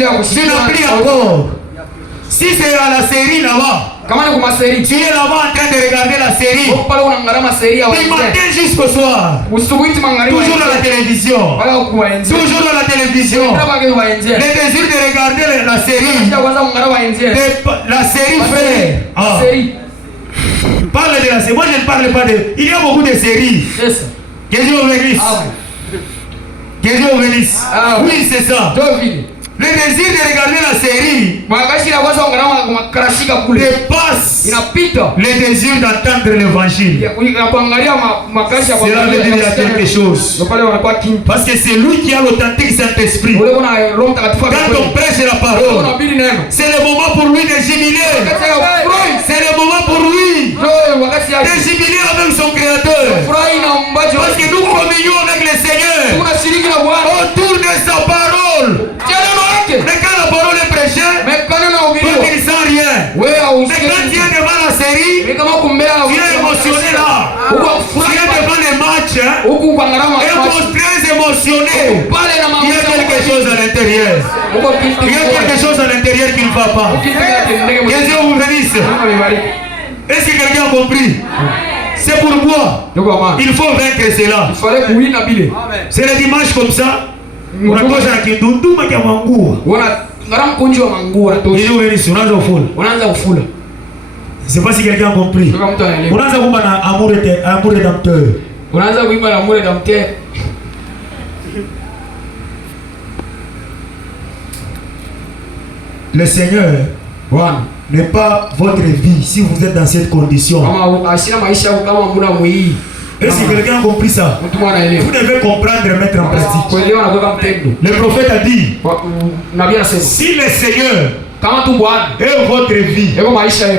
Tu n'as pris encore. Si c'est à la série là-bas, tu es là-bas en train de regarder la série du matin jusqu'au soir, toujours à la télévision, toujours à la télévision. Le désir de regarder la série, la série fait. Parle de la série. Moi je ne parle pas de. Il y a beaucoup de séries. Que Dieu vous bénisse. Que Dieu vous bénisse. Oui, c'est ça. Le désir de regarder la série dépasse le désir d'entendre l'évangile. Cela veut dire qu'il y a quelque chose. Parce que c'est lui qui a l'authentique Saint-Esprit. Quand on prêche la parole, c'est le moment pour lui de jubiler. C'est le moment pour lui de jubiler avec son Créateur. Parce que nous communions avec le Seigneur autour de sa parole. Mais quand la parole est prêchée, toi tu ne sens rien. Mais quand tu es devant la série, tu es émotionné là. Tu es devant les matchs, et très émotionné. Il y a quelque chose à l'intérieur. Il y a quelque chose à l'intérieur qui ne va pas. Que Dieu vous bénisse. Est-ce que quelqu'un a compris? C'est pourquoi il faut vaincre cela. C'est le dimanche comme ça. Unatosha na kidunduma kia mangua. Ngaram kunjwa mangua tosha. Ili uwelisi unaanza ufula. Unaanza ufula. C'est pas si quelqu'un a compris. Unaanza kuimba na amour rédempteur. Unaanza kuimba na amour rédempteur. Le Seigneur n'est pas votre vie si vous êtes dans cette condition. Et si quelqu'un a compris ça, vous devez comprendre et mettre en pratique. Le prophète a dit, si le Seigneur est votre vie,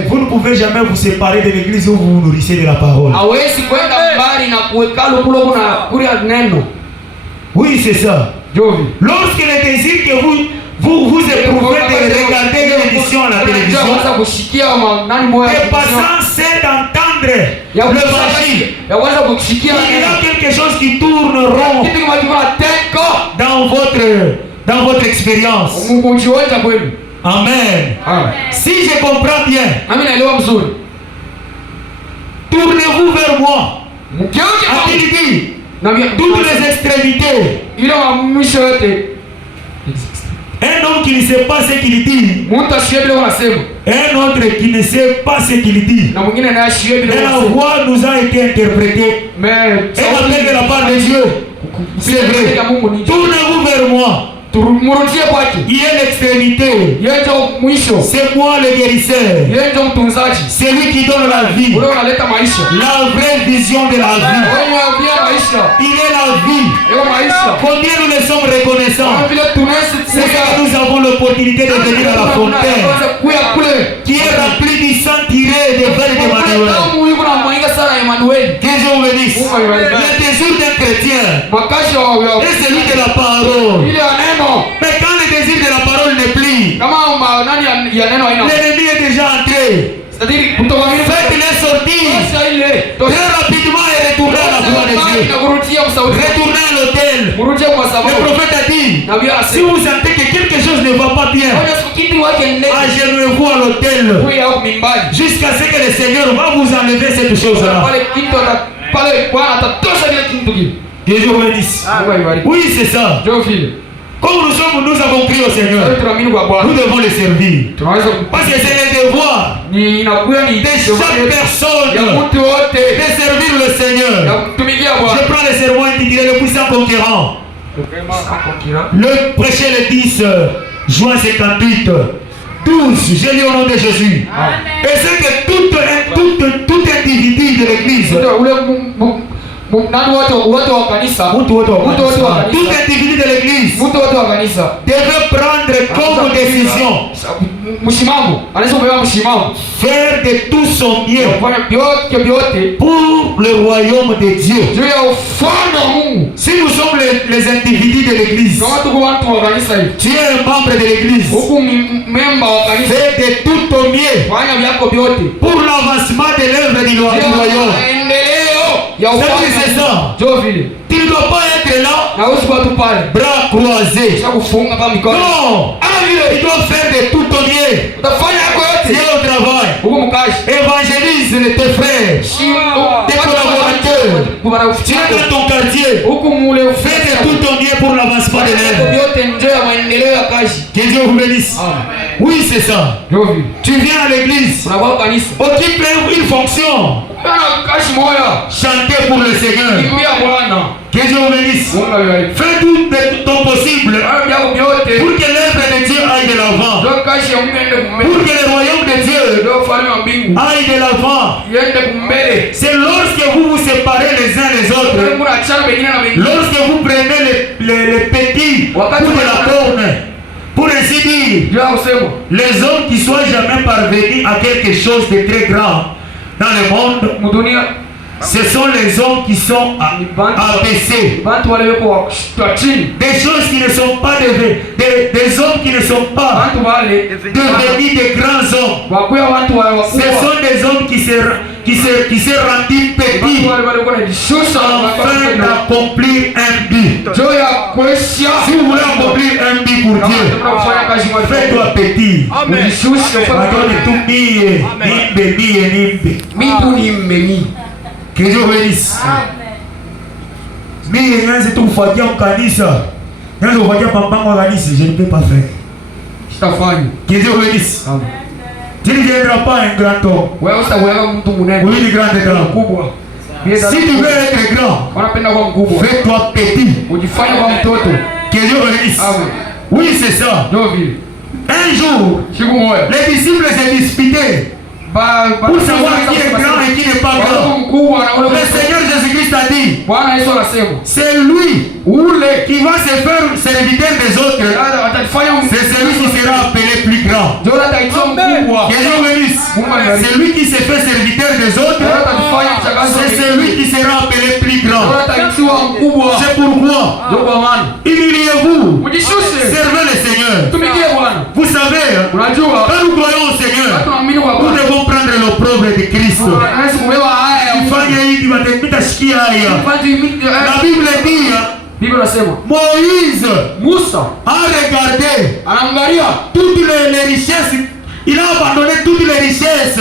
vous ne pouvez jamais vous séparer de l'église où vous vous nourrissez de la parole. Oui, c'est ça. Lorsque le désir que vous éprouvez de regarder une émission à la télévision, dépassant c'est d'entendre l'évangile, il y a quelque chose qui tourne rond dans votre expérience. Amen. Si je comprends bien, tournez-vous vers moi. A-t-il dit toutes les extrémités? Un homme qui ne sait pas ce qu'il dit, un autre qui ne sait pas ce qu'il dit, et la voix nous a été interprétée et appelée de la part de Dieu. C'est vrai. Tournez-vous vers moi. Il est l'extrémité. C'est moi le guérisseur. C'est lui qui donne la vie. La vraie vision de la vie. Il est la vie. Combien nous le sommes reconnaissants. C'est que nous avons l'opportunité de venir à la fontaine qui est remplie du sang tiré des veines d'Emmanuel. Que Dieu vous bénisse. Le désir d'un chrétien est celui de la parole. Mais quand le désir de la parole n'est plus, l'ennemi est déjà entré. Faites-les sortir très rapidement et retournez à la voie de Dieu. Retournez à l'autel. Le prophète a dit, si vous sentez que quelque chose ne va pas bien, agenouillez-vous à l'autel jusqu'à ce que le Seigneur va vous enlever cette chose-là. Que Dieu vous bénisse. Oui, c'est ça. Comme nous avons pris au Seigneur, nous devons le servir. Parce que c'est le devoir de chaque personne de servir le Seigneur. Je prends le sermon intitulé Le puissant conquérant. Le prêcher le 10 juin 58. 12, je lis au nom de Jésus. Et c'est que tout individu de l'église, tout individu de l'église devait prendre comme décision faire de tout son mieux pour le royaume de Dieu. Si nous sommes les individus de l'église, tu es un membre de l'église, fais de tout ton mieux pour l'avancement de l'œuvre du royaume. ya ufalme. C'est ça. Jo vile. Tu ne dois pas être là, Na usi kwa tu pale. bras croisés. Kisha kufunga kama mikono. Non. Tu dois faire de tout ton mieux. Utafanya yako yote. Viens au travail. Huko mkashi. Évangélise tes frères, tes collaborateurs. Tu es dans ton quartier. Huko mule Fais de tout ton mieux pour l'avancement de l'œuvre. yote nje ya maendeleo ya kazi. Que Dieu vous bénisse. Oui, c'est ça. Jo vile. Tu viens à l'église. Unakuwa kanisa. Occupe une fonction. Kana kashi moya. Chantez pour le Seigneur. Kimbia Bwana. Que Dieu vous bénisse. Mungu awabariki. Fais tout ton possible Hayo yako yote. pour que l'œuvre de Dieu aille de l'avant. Jo kashi ya Mungu ende Pour kumbele. que le royaume de Dieu Jo ufalme wa mbingu. aille de l'avant. Yende kumbele. C'est lorsque vous vous séparez les uns les autres, Mungu anachana wengine na wengine. lorsque vous prenez les petits pour de la borne, pour ainsi dire, Jo usemo. les hommes qui soient jamais parvenus à quelque chose de très grand dans le monde, Mudunia. ce sont les hommes qui sont abaissés. Bantu wale weko wa chini. Des choses qui ne sont pas des hommes qui ne sont pas Bantu wale devenus de grands hommes. wakuya watu wale Ce wakubwa. sont des hommes qui se rendent petits Bantu wale wale kuna jishusha afin d'accomplir un but. jo ya kuesha. Si vous voulez accomplir un but pour Dieu, Kufanya kazi kwa fais-toi petit. Ujishushe Adonne tout mie, nimbe. Mitu ni mmeni. Que Dieu bénisse. Mie nianze tu kufuatia kanisa. Nianze kufuatia pampango wa kanisa, je ne peux pas faire. Sitafanya. Que Dieu bénisse. Tu ne deviendras pas un grand homme. Wewe usitaweka mtu munene. Oui, une grande dame. Mkubwa. Si tu veux être grand, Wanapenda kwa mkubwa. fais-toi petit. Ujifanye kwa mtoto. Que Dieu bénisse. Amen. Oui, c'est ça. Jo vile. Un jour, Siku moja. les disciples se disputaient pour savoir qui est grand et qui n'est pas grand. Mkubwa na ule Le Seigneur Jésus-Christ a dit, Bwana Yesu anasema. c'est lui qui va se faire serviteur des autres. Atajifanya C'est celui qui sera appelé plus grand. Jo ataitwa mkubwa. Que Dieu bénisse. Celui qui se fait serviteur des autres, Atajifanya mchakazi. c'est celui qui sera appelé plus Jo grand. ataitwa mkubwa. C'est pourquoi, Jo kwa maana. humiliez-vous, Ujishushe. servez le Seigneur. Tumikie Bwana. Vous savez, Unajua quand nous croyons au Seigneur, tunaamini kwa nous Bwana. devons prendre l'opprobre de Christ. Hawezi kubeba haya ya Mungu. Fanya hivi watashikia haya. La Bible dit, Biblia inasema Moïse Musa a regardé anaangalia toutes les richesses. Il a abandonné toutes les richesses